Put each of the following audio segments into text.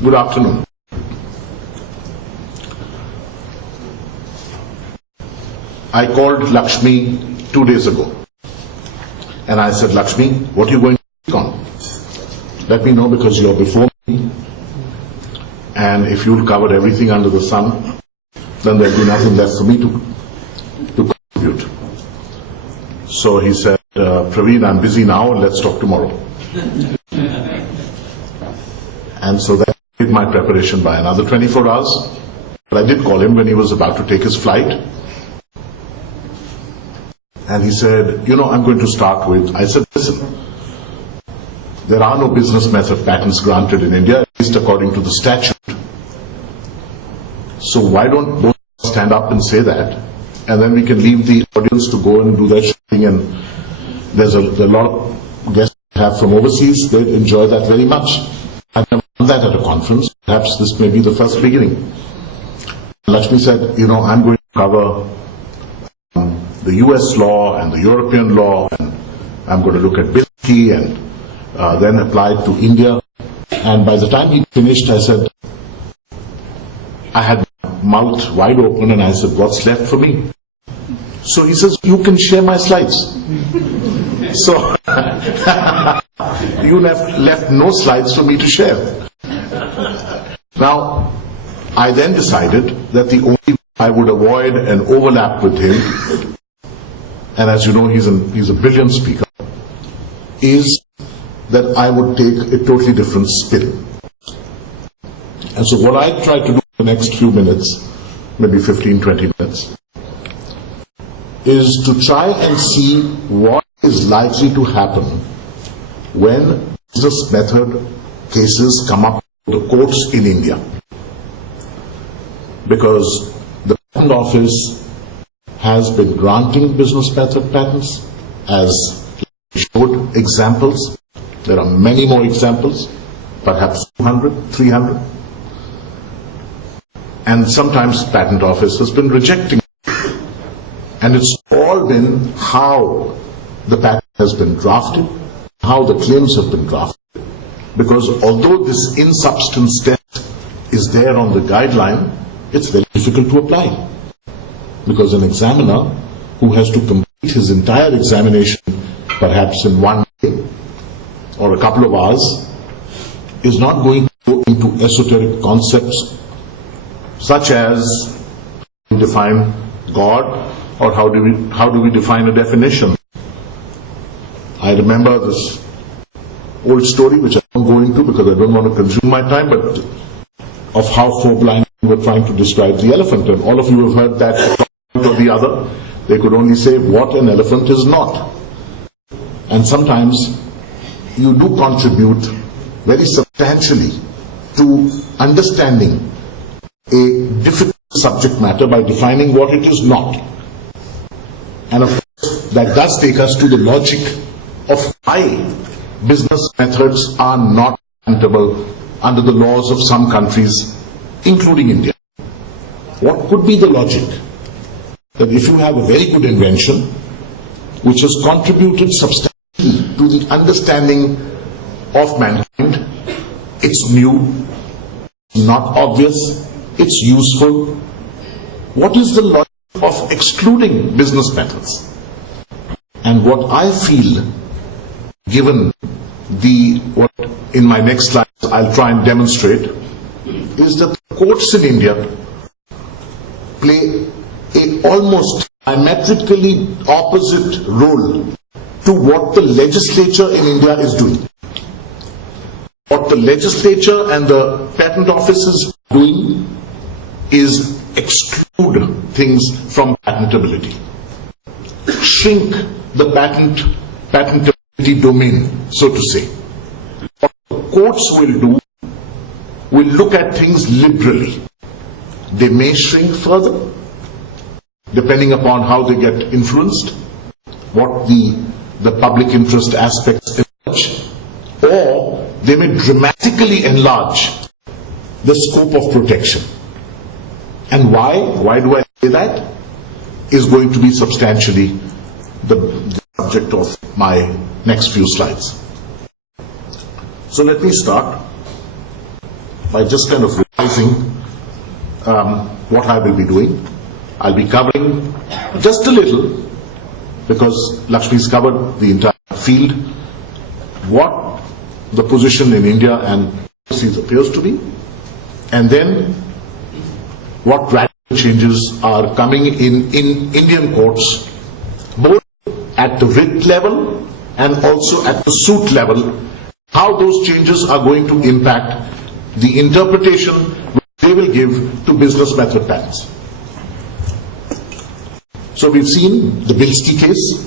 Good afternoon. I called Lakshmi 2 days ago and I said, Lakshmi, what are you going to speak on? Let me know, because you're before me, and if you'll cover everything under the sun, then there'll be nothing left for me to contribute. So he said, Praveen, I'm busy now and let's talk tomorrow. And so that did my preparation by another 24 hours. But I did call him when he was about to take his flight. And he said, I'm going to start with, I said, listen, there are no business method patents granted in India, at least according to the statute. So why don't both stand up and say that, and then we can leave the audience to go and do their shopping, and there's a lot of guests we have from overseas, they'd enjoy that very much. I've never done that at a conference, perhaps this may be the first beginning. Lakshmi said, I'm going to cover the US law and the European law, and I'm going to look at Bilski and then apply it to India. And by the time he finished, I said, I had my mouth wide open and I said, what's left for me? So he says, you can share my slides. So you left no slides for me to share. Now, I then decided that the only way I would avoid an overlap with him, and as you know, he's a brilliant speaker, is that I would take a totally different spin. And so what I tried to do in the next few minutes, maybe 15, 20 minutes, is to try and see what is likely to happen when business method cases come up to the courts in India. Because the Patent Office has been granting business method patents, as showed examples. There are many more examples, perhaps 200, 300. And sometimes Patent Office has been rejecting. And it's all been how the patent has been drafted, how the claims have been drafted. Because although this in-substance test is there on the guideline, it's very difficult to apply. Because an examiner who has to complete his entire examination perhaps in one day or a couple of hours is not going to go into esoteric concepts such as how do we define God, or how do we define a definition. I remember this old story, which I won't go into because I don't want to consume my time, but of how four blind men were trying to describe the elephant, and all of you have heard that or the other. They could only say what an elephant is not. And sometimes you do contribute very substantially to understanding a difficult subject matter by defining what it is not. And of course, that does take us to the logic of why business methods are not patentable under the laws of some countries, including India. What could be the logic? That if you have a very good invention, which has contributed substantially to the understanding of mankind, it's new, not obvious, it's useful. What is the logic of excluding business methods? And what I feel, given what in my next slide I'll try and demonstrate, is that the courts in India play a almost diametrically opposite role to what the legislature in India is doing. What the legislature and the patent office is doing is exclude things from patentability, shrink the patentability domain, so to say. What the courts will do, will look at things liberally. They may shrink further, depending upon how they get influenced, what the public interest aspects emerge, or they may dramatically enlarge the scope of protection. And why do I say that, is going to be substantially the subject of my next few slides. So let me start by just kind of revising what I will be doing. I'll be covering just a little, because Lakshmi's covered the entire field, what the position in India and overseas appears to be, and then what radical changes are coming in Indian courts, both at the writ level and also at the suit level, how those changes are going to impact the interpretation which they will give to business method patents. So we've seen the Bilski case,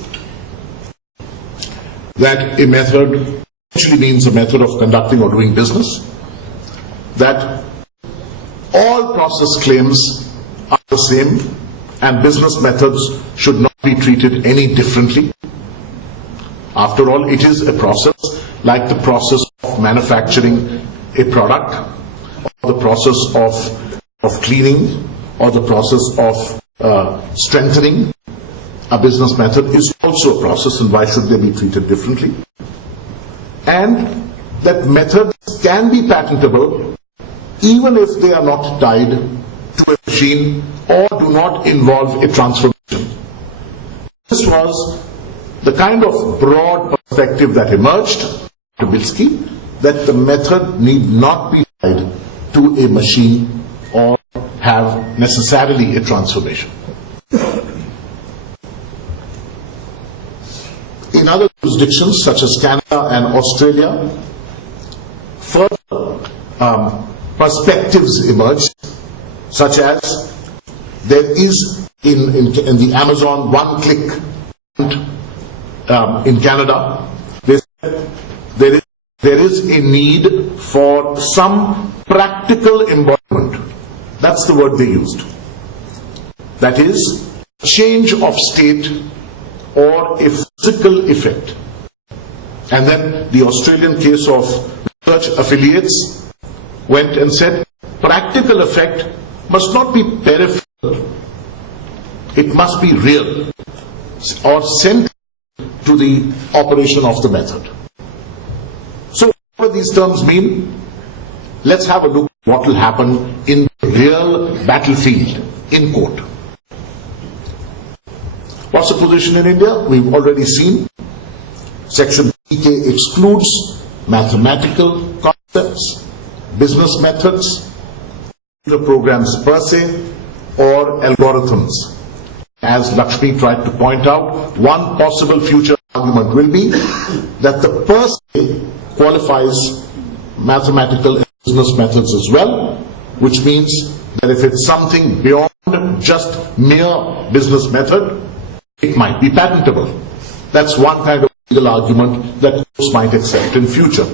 that a method actually means a method of conducting or doing business, that all process claims are the same and business methods should not be treated any differently. After all, it is a process like the process of manufacturing a product, or the process of cleaning, or the process of strengthening. A business method is also a process, and why should they be treated differently? And that methods can be patentable even if they are not tied to a machine or do not involve a transformation. This was the kind of broad perspective that emerged to Bilski, that the method need not be tied to a machine or have necessarily a transformation. In other jurisdictions such as Canada and Australia, further perspectives emerged, such as there is in the Amazon one-click in Canada, there is a need for some practical embodiment. That's the word they used. That is, change of state or a physical effect. And then the Australian case of research affiliates went and said, practical effect must not be peripheral, it must be real or central to the operation of the method. So what these terms mean? Let's have a look at what will happen in the real battlefield, in court. What's the position in India? We've already seen. Section PK excludes mathematical concepts, business methods, computer programs per se, or algorithms. As Lakshmi tried to point out, one possible future argument will be that the per se qualifies mathematical and business methods as well, which means that if it's something beyond just mere business method, it might be patentable. That's one kind of legal argument that courts might accept in future.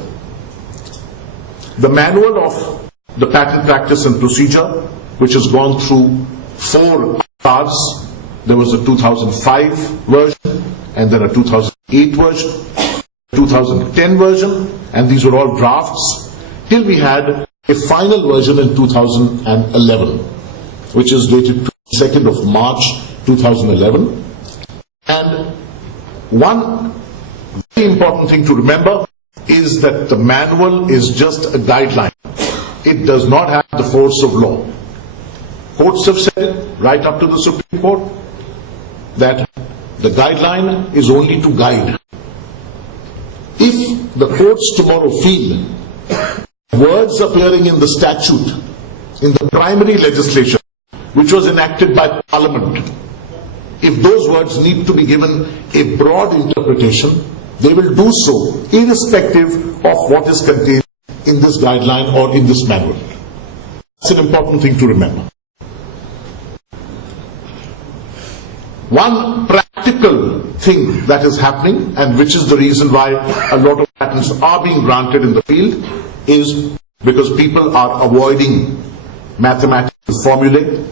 The manual of the patent practice and procedure, which has gone through 4 parts, there was a 2005 version, and then a 2008 version, 2010 version, and these were all drafts, till we had a final version in 2011, which is dated to 2nd of March 2011. And one very important thing to remember is that the manual is just a guideline. It does not have the force of law. Courts have said it, right up to the Supreme Court, that the guideline is only to guide. If the courts tomorrow feel words appearing in the statute, in the primary legislation, which was enacted by Parliament, if those words need to be given a broad interpretation, they will do so irrespective of what is contained in this guideline or in this manual. That's an important thing to remember. One practical thing that is happening, and which is the reason why a lot of patents are being granted in the field, is because people are avoiding mathematical formulae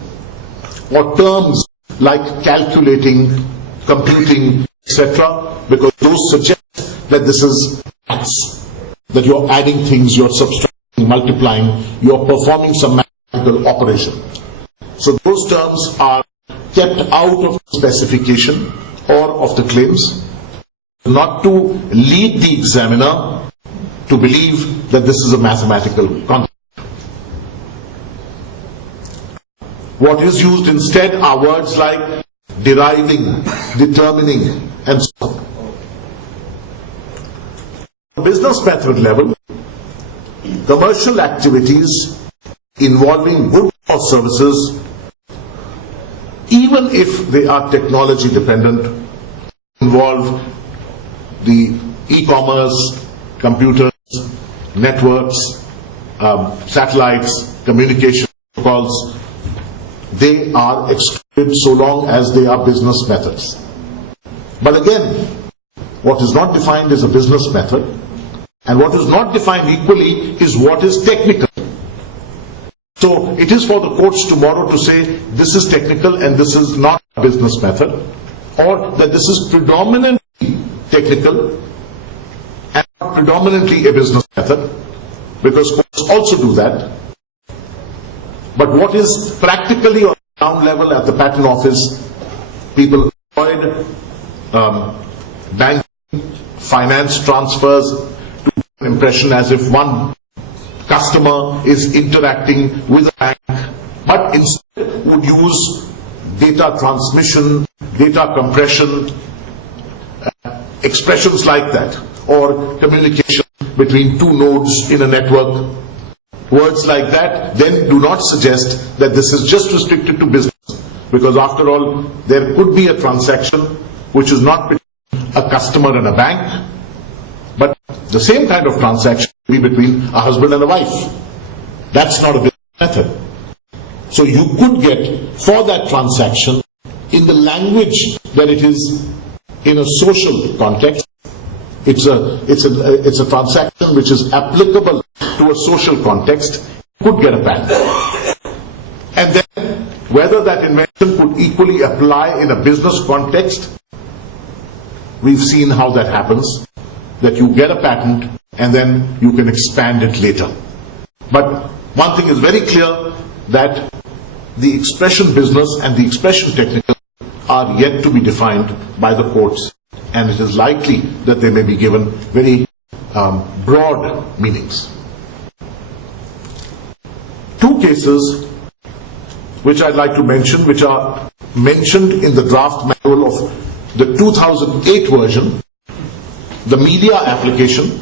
or terms like calculating, computing, etc., because those suggest that this is maths, that you're adding things, you're subtracting, multiplying, you're performing some mathematical operation. So those terms are kept out of the specification or of the claims, not to lead the examiner to believe that this is a mathematical concept. What is used instead are words like deriving, determining, and so on. Business method level, commercial activities involving goods or services, even if they are technology dependent, involve the e-commerce, computers, networks, satellites, communication protocols. They are excluded so long as they are business methods. But again, what is not defined is a business method, and what is not defined equally is what is technical. So it is for the courts tomorrow to say this is technical and this is not a business method, or that this is predominantly technical and not predominantly a business method, because courts also do that. But what is practically on the ground level at the patent office, people avoid banking, finance transfers to an impression as if one customer is interacting with a bank, but instead would use data transmission, data compression, expressions like that, or communication between two nodes in a network. Words like that then do not suggest that this is just restricted to business, because after all, there could be a transaction which is not between a customer and a bank, but the same kind of transaction be between a husband and a wife. That's not a business method. So you could get for that transaction in the language that it is in a social context. It's a transaction which is applicable to a social context. You could get a patent. And then whether that invention could equally apply in a business context, we've seen how that happens, that you get a patent and then you can expand it later. But one thing is very clear, that the expression business and the expression technical are yet to be defined by the courts, and it is likely that they may be given very broad meanings. Two cases which I'd like to mention, which are mentioned in the draft manual of the 2008 version, the Melia application,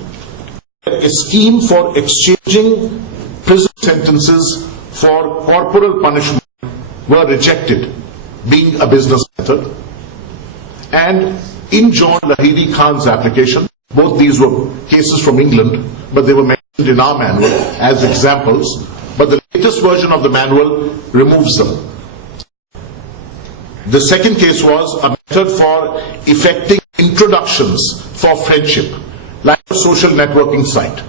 a scheme for exchanging prison sentences for corporal punishment were rejected, being a business method. And in John Lahiri Khans' application, both these were cases from England, but they were mentioned in our manual as examples, but the latest version of the manual removes them. The second case was a method for effecting introductions for friendship, like a social networking site.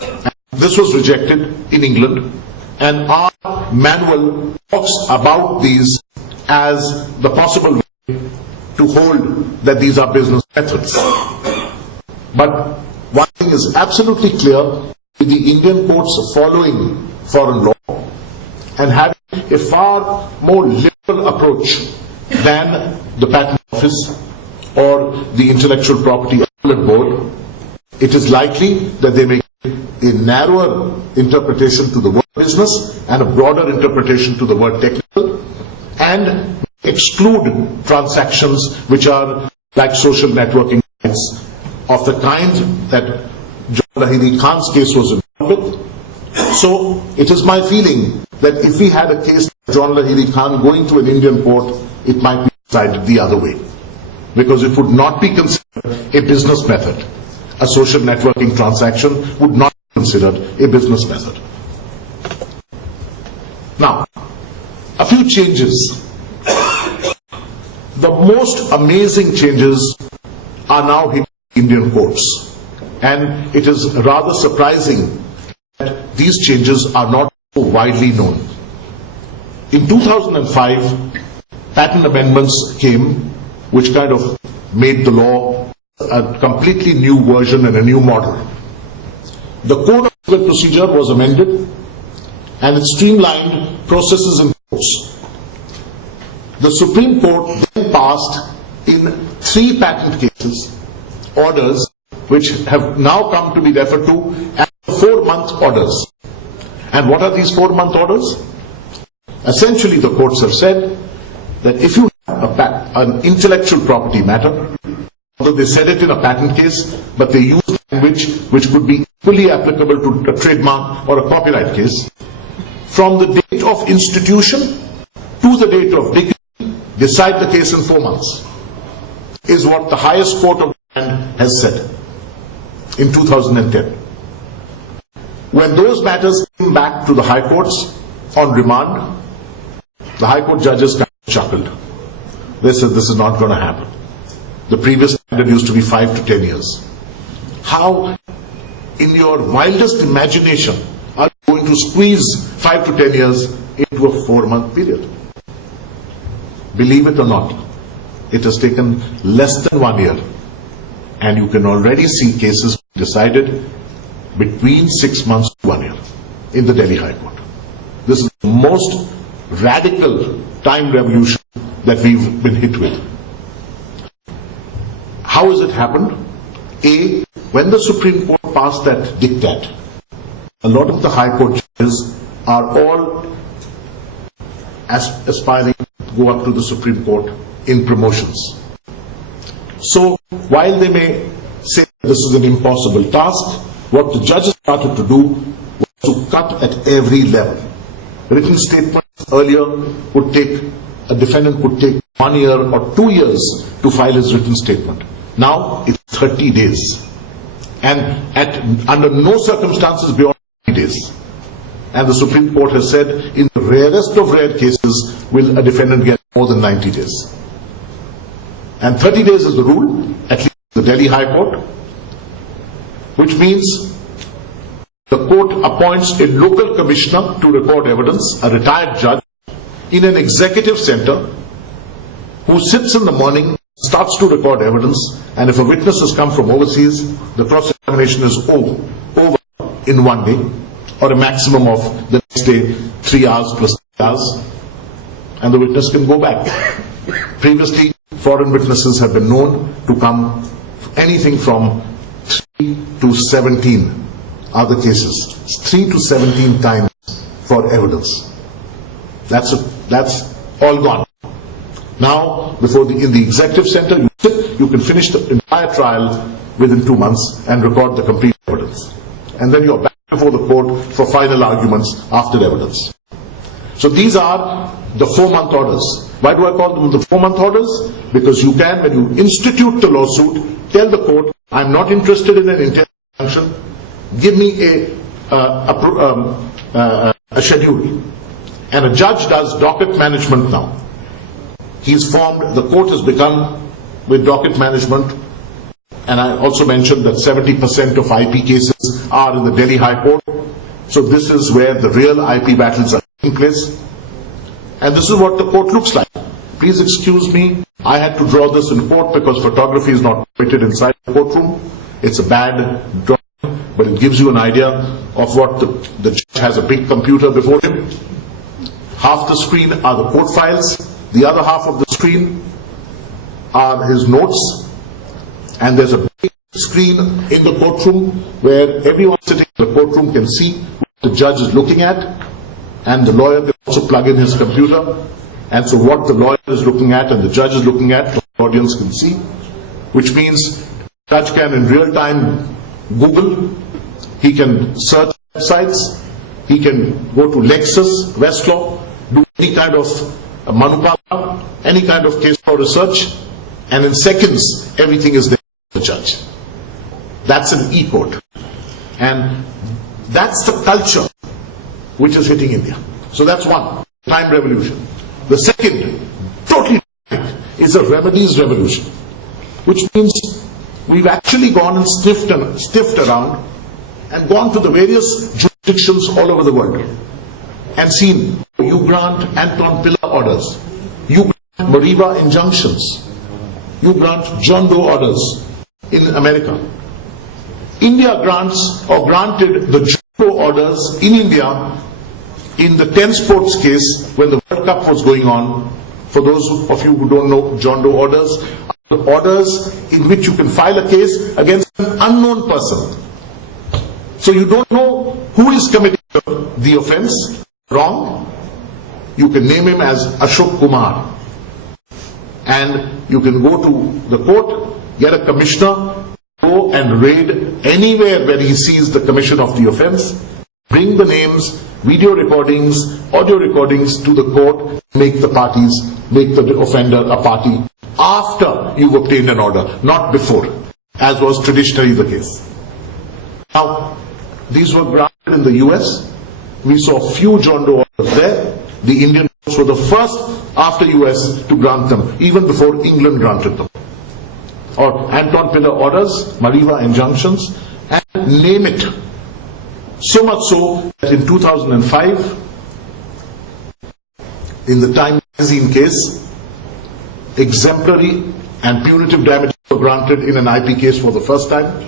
And this was rejected in England, and our manual talks about these as the possible way to hold that these are business methods. But one thing is absolutely clear, with the Indian courts following foreign law and having a far more liberal approach than the Patent Office or the Intellectual Property Appellate Board, it is likely that they may give a narrower interpretation to the word business and a broader interpretation to the word technical, and exclude transactions which are like social networking sites of the kind that John Lahiri Khans' case was involved with. So it is my feeling that if we had a case of John Lahiri Khan going to an Indian court, it might be decided the other way, because it would not be considered a business method. A social networking transaction would not be considered a business method. Now, a few changes. The most amazing changes are now hitting Indian courts, and it is rather surprising that these changes are not so widely known. In 2005, patent amendments came, which kind of made the law a completely new version and a new model. The Code of Civil Procedure was amended, and it streamlined processes in courts. The Supreme Court then passed in 3 patent cases orders, which have now come to be referred to as 4-month orders. And what are these 4-month orders? Essentially, the courts have said that if you have an intellectual property matter, although they said it in a patent case, but they used language which could be fully applicable to a trademark or a copyright case, from the date of institution to the date of decree, decide the case in 4 months, is what the highest court of the land has said in 2010. When those matters came back to the high courts on remand, the high court judges kind of chuckled. They said, this is not going to happen. The previous standard used to be 5 to 10 years. How, in your wildest imagination, are you going to squeeze 5 to 10 years into a 4-month period? Believe it or not, it has taken less than 1 year, and you can already see cases decided between 6 months to 1 year in the Delhi High Court. This is the most radical time revolution that we've been hit with. How has it happened? A, when the Supreme Court passed that diktat, a lot of the High Court judges are all aspiring to go up to the Supreme Court in promotions. So, while they may say this is an impossible task, what the judges started to do was to cut at every level. Written statements earlier would take, a defendant could take 1 year or 2 years to file his written statement. Now it's 30 days. And under no circumstances beyond 30 days. And the Supreme Court has said, in the rarest of rare cases, will a defendant get more than 90 days. And 30 days is the rule, at least the Delhi High Court, which means the court appoints a local commissioner to record evidence, a retired judge, in an executive center, who sits in the morning, starts to record evidence, and if a witness has come from overseas, the cross-examination is over in 1 day, or a maximum of the next day 3 hours plus 3 hours, and the witness can go back. Previously, foreign witnesses have been known to come anything from 3 to 17 other cases. 3 to 17 times for evidence. That's all gone. Now, in the executive center, you can finish the entire trial within 2 months and record the complete evidence. And then you're back before the court for final arguments after evidence. So these are the 4-month orders. Why do I call them the 4-month orders? Because you can, when you institute the lawsuit, tell the court, I'm not interested in an injunction, give me a schedule. And a judge does docket management now. He's formed, the court has begun with docket management, and I also mentioned that 70% of IP cases are in the Delhi High Court. So this is where the real IP battles are taking place. And this is what the court looks like. Please excuse me, I had to draw this in court because photography is not permitted inside the courtroom. It's a bad drawing, but it gives you an idea of what the judge has a big computer before him. Half the screen are the court files, the other half of the screen are his notes, and there's a big screen in the courtroom where everyone sitting in the courtroom can see what the judge is looking at, and the lawyer can also plug in his computer, and so what the lawyer is looking at and the judge is looking at, the audience can see, which means the judge can in real time Google, he can search websites, he can go to Lexis, Westlaw, do any kind of manupala, any kind of case law research, and in seconds everything is there for the judge. That's an e-court. And that's the culture which is hitting India. So that's one, time revolution. The second, totally different, is a remedies revolution, which means we've actually gone and sniffed around and gone to the various jurisdictions all over the world and seen, you grant Anton Pillar orders, you grant Mariva injunctions, you grant John Doe orders in America. India grants or granted the John Doe orders in India in the 10 sports case when the World Cup was going on. For those of you who don't know, John Doe orders are orders in which you can file a case against an unknown person. So you don't know who is committing the offense, wrong, you can name him as Ashok Kumar. And you can go to the court, get a commissioner, go and raid anywhere where he sees the commission of the offence, bring the names, video recordings, audio recordings to the court, make the offender a party after you've obtained an order, not before, as was traditionally the case. Now, these were granted in the US. We saw few John Doe orders there. The Indian courts were the first after US to grant them, even before England granted them. Or Anton Pillar orders, Mariva injunctions, and name it. So much so that in 2005, in the Time magazine case, exemplary and punitive damages were granted in an IP case for the first time.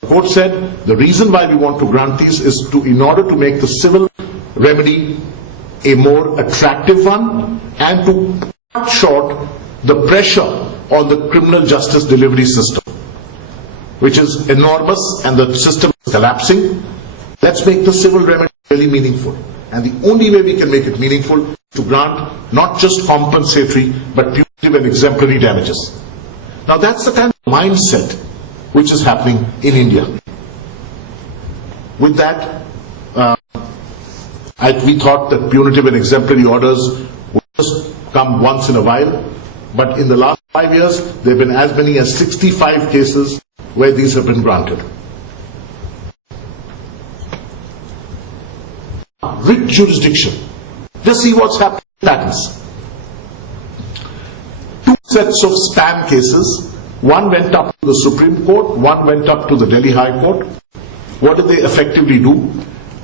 The court said the reason why we want to grant these is in order to make the civil remedy a more attractive one and to cut short the pressure on the criminal justice delivery system, which is enormous and the system is collapsing. Let's make the civil remedy really meaningful. And the only way we can make it meaningful is to grant not just compensatory but punitive and exemplary damages. Now that's the kind of mindset which is happening in India. With that, we thought that punitive and exemplary orders would just come once in a while, but in the last 5 years, there have been as many as 65 cases where these have been granted. Writ jurisdiction. Just see what's happening in patents. Two sets of spam cases. One went up to the Supreme Court, one went up to the Delhi High Court. What did they effectively do?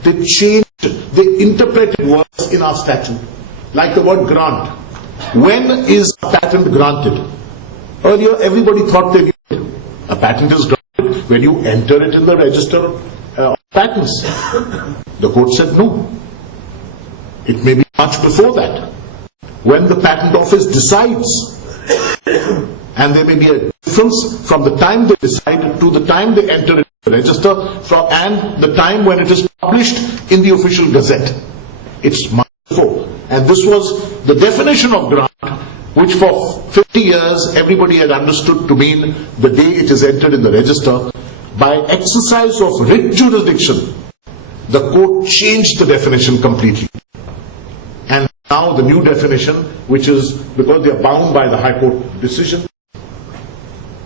They changed, they interpreted words in our statute, like the word grant. When is a patent granted? Earlier, everybody thought they knew a patent is granted when you enter it in the register of patents. The court said no. It may be much before that. When the patent office decides, and there may be a difference from the time they decide to the time they enter it in the register and the time when it is published in the official gazette. It's much before. And this was the definition of grant, which for 50 years everybody had understood to mean the day it is entered in the register. By exercise of writ jurisdiction, the court changed the definition completely. And now the new definition, which is because they are bound by the High Court decision,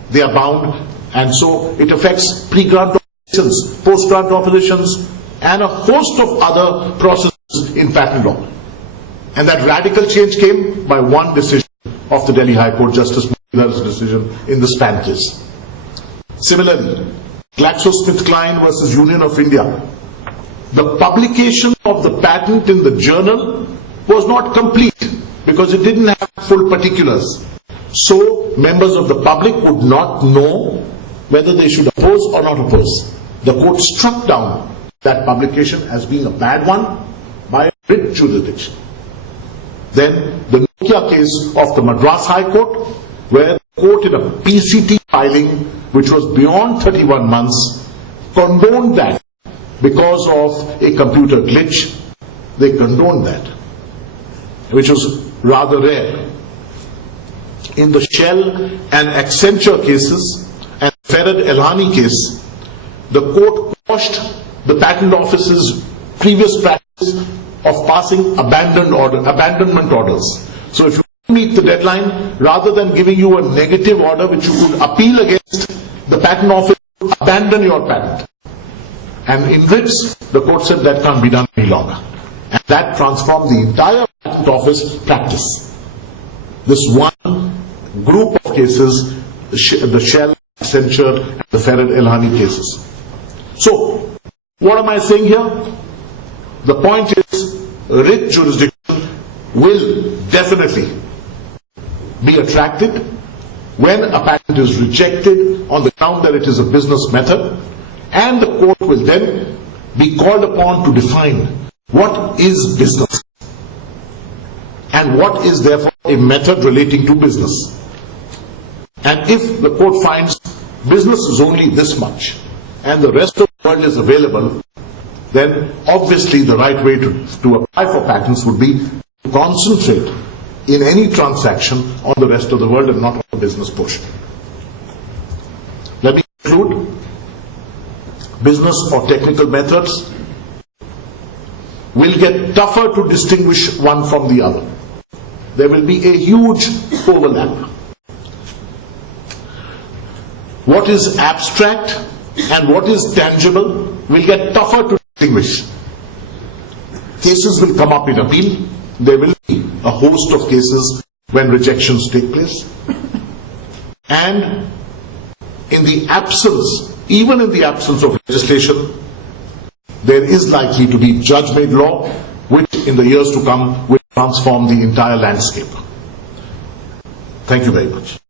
they are bound, and so it affects pre-grant oppositions, post-grant oppositions, and a host of other processes in patent law. And that radical change came by one decision of the Delhi High Court, Justice Melia's decision in the Span case. Similarly, GlaxoSmithKline versus Union of India. The publication of the patent in the journal was not complete because it didn't have full particulars. So members of the public would not know whether they should oppose or not oppose. The court struck down that publication as being a bad one by writ jurisdiction. Then the Nokia case of the Madras High Court, where the court in a PCT filing which was beyond 31 months condoned that because of a computer glitch. They condoned that, which was rather rare. In the Shell and Accenture cases and Farad Elhani case, the court quashed the patent office's previous practice of passing abandonment orders. So if you meet the deadline, rather than giving you a negative order which you could appeal against, the patent office would abandon your patent. And in writs, the court said that can't be done any longer. And that transformed the entire patent office practice. This one group of cases, the Shell, Accenture, and the Farad Elhani cases. So, what am I saying here? The point is, writ jurisdiction will definitely be attracted when a patent is rejected on the ground that it is a business method, and the court will then be called upon to define what is business and what is therefore a method relating to business. And if the court finds business is only this much and the rest of the world is available, then obviously the right way to apply for patents would be to concentrate in any transaction on the rest of the world and not on the business portion. Let me conclude. Business or technical methods will get tougher to distinguish one from the other. There will be a huge overlap. What is abstract and what is tangible will get tougher to distinguish. Cases will come up in appeal. There will be a host of cases when rejections take place. And in the absence, even in the absence of legislation, there is likely to be judge-made law, which in the years to come will transform the entire landscape. Thank you very much.